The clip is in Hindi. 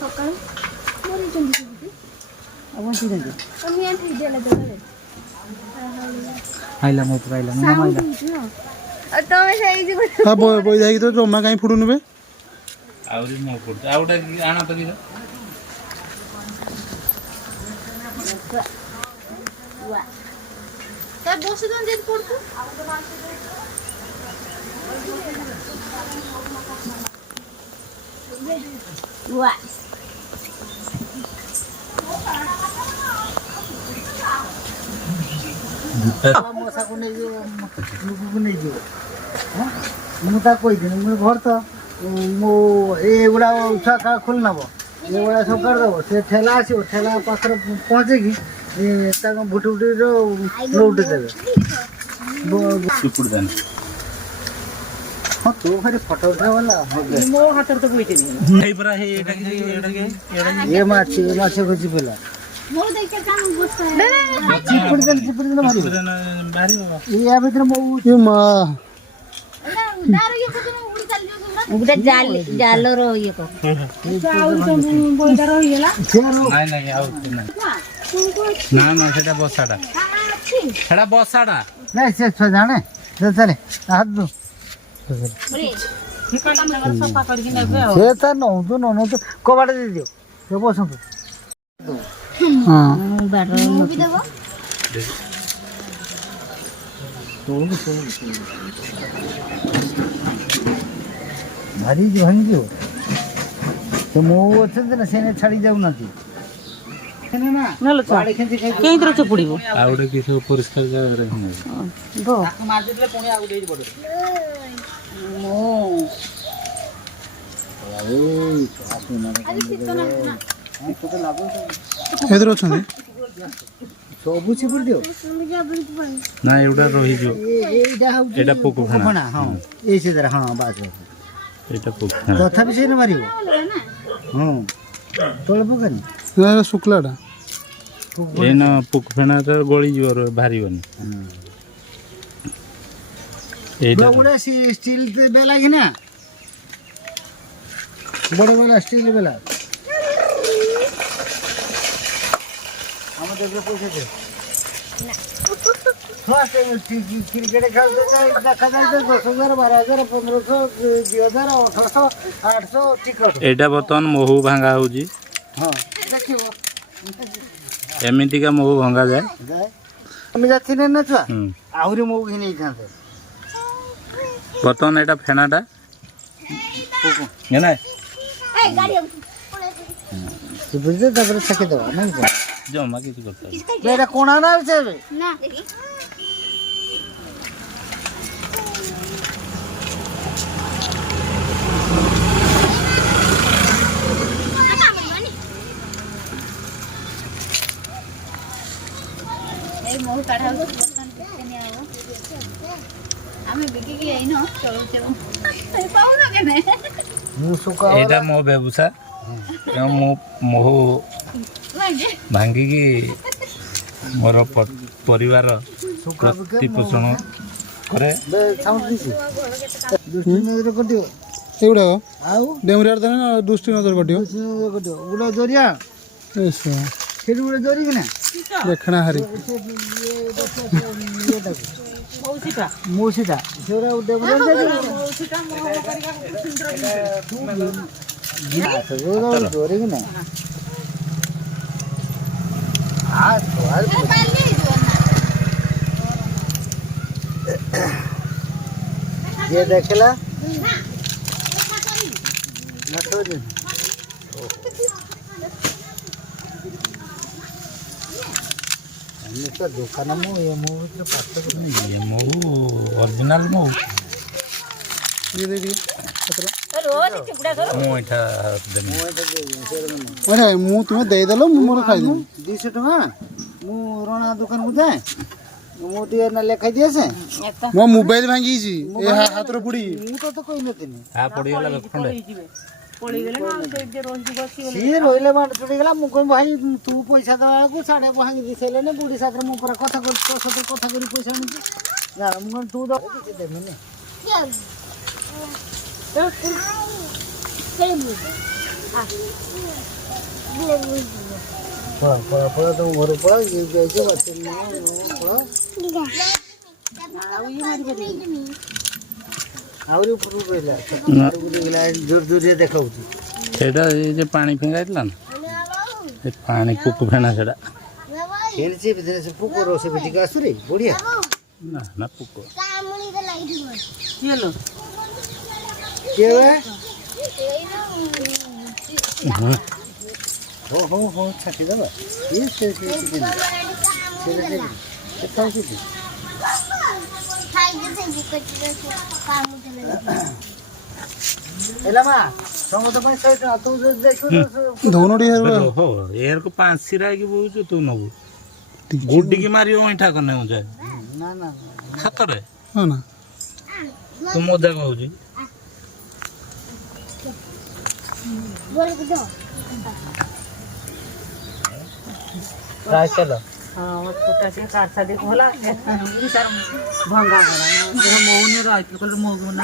सकाळी मोरी चंदी होती आपण ती नाही आम्ही आणली गेला तर आइला मो आइला ना आइला तो मैं सही जी हा बोई जाई तो जमा काई फुडुनु बे आउरी मो पड़ आउटा आना तो किरा वाह तर बस दोन दिन पडतो वाह मोसा को नहीं जो लोगों को नहीं जो हां मुता कोई दिन मु घर तो मो ए गुडा उठा का खोल नबो ए गुडा सब कर दबो से ठेला आसी ठेला पाखर पहुंचे की ए ता बुटुटी रो लोड देबे सुपुड़ दान हां तो खाली फोटो उठा वाला हो गया मो हाथ तो कोई नहीं हे परा हे एटा के ये माछे को जिबला मोर देख के काम बसता है चिपड़ देन मारी बाहरी बाबा ये भीतर मो ये मा दारू ये तो उड़ी चल जो उड़ा जाल रो ये को आउरी तो बोइदा रहिला नहीं नहीं आउ ना ना सेटा बसाडा सेटा बसाडा नहीं से जाने चले हाथ दो सफा करके नेबे से त नौ तो कबाड़ दे दियो से बसंत हां मु भी देबो भारी जो हंगी हो तो मो अछन ना सेने छाड़ी जाऊ नाती ना ना नलो गाड़ी खेंची केई तरह चपुड़िबो आउडे किछो परिष्कार जगह रही दो मार देले पुणी आगु देई पड़ो मो अरे आसु ना तो लागो हेदर अछन सबु छिपुर दियो ना एउडा रही जो एटा हो एटा पोको खाना खाना हां ए से जरा हां बास एटा पोको खाना तथापि से न मारिबो हां तोळ पकनी ना शुक्लाडा ए ना पोको खाना तो गली जोर भारी बनी एटा बड़ा स्टील ते बेला कि ना बड़े बड़ा स्टील बेला हम देख पैसे दे हां से क्रिकेट खेलते हैं 10,000 10,000 12,000 1500 2000 1800 800 टिकट एटा बर्तमान महू भांगा होजी हां देखियो एमितिका महू भांगा जाए जाए हम जाती ने ना छुआ हम्म आहुरी मो घिनै थाते बर्तमान एटा फेनाटा ना ए गाड़ी तू बुझे तबरे छके दो नहीं जमा किसी करता बेटा कोना ना छे ना ए मोह काढा बर्तन केने आવો आम्ही बिकी की आइनो चलो पाऊ ना केने मु सुका एटा मो बेबुसा मो महू मांगे भांगी की मोर परिवार प्रतिपोषण करे बे साउंड दिसी दुष्टि नजर कटियो एउडा आउ डेमरियार दने दुष्टि नजर कटियो दुष्टि नजर कटियो उडा जोरिया एसो फिर उडा जोरी कि ना देखना हरी ये देखो मौसीटा मोसीटा जोरा उडे बोल दे मौसीटा मोह करिया सुंदर तो जोरा जोरी कि ना आ तो पाले जोना ये देखला ना तो जी ये तो दुकान मो ये मो तो पास तो नहीं ये महू ओरिजिनल महू ये देखिए रोज चिपड़ा कर मो एटा देनी अरे मु तुम्हें दे देलो मु मोर खाइ दे 200 टका मु रोना दुकान को जाए मु टिए ना लेखाई दिए से मो मोबाइल भांगी छी ए हाथ रो पुडी मु तो कोई नथिनी आ पड़ी गला खंडे पड़ी गेले ना से जे रोज बसी ସିଏ ରହିଲେ ବାଟ ଚଢ଼ିଗଲା ମୁଁ କହିବି ଭାଇ ତୁ ପଇସା ଦେବାକୁ ସାଡ଼େ ଭାଙ୍ଗି ଦେଇଥିଲେ ନା ବୁଢ଼ୀ ସାଥିରେ ମୁଁ ପୁରା କଥା କରି ତୋ ସହିତ କଥା କରି ପଇସା ଆଣିଛି ନା ମୁଁ କହିଲି ତୁ ତ କିଛି ଦେବିନି ପଳା ପଳା ତମ ଘରୁ ପଳା ଇଏ ଯାଇଛ ବାଛୁରୀ ପଳା ଆହୁରି ଉପରକୁ ରହିଲା ଜୋର ଜୋରିଆ ଦେଖାଉଛି ସେଇଟା ଏ ଯେ ପାଣି ଫିଙ୍ଗା ହେଇଥିଲା ନା ଏ ପାଣି କୁକୁ ଫେଣା ସେଟା ଖେଳିଛି ଭିତରେ ସେ ପୋକ ରସ ଭିଟିକି ଆସୁରେ ବଢିଆ ନା ନା ପୁକ କିଏ ଲୋ? କିଏ ବେ ହଉ ଛାଟିଦେବା ଇଏ ସେ ଖାଉଛି ହେଲା ମା ସମସ୍ତ ପାଇଁ 100 ଟଙ୍କା ତୁ ଯଦି ଦେଖିବୁ ଧଉନ ଟିକେ हो एयर को 5 सिरा की बोलछु तू नबु गुड्डी की मारियो ओइठा कने हो जाए ନା ନା हाथ रे ହଁ ନା तू मजा कहउजी ପ୍ରାୟ ଚାଲ ହଁ ଛୋଟା ସେ କାଠା ଦେଖ होला ତାର ଭଙ୍ଗା ଗଲା ମଉନେ ରହିଥିଲେ କହିଲେ ମଉନ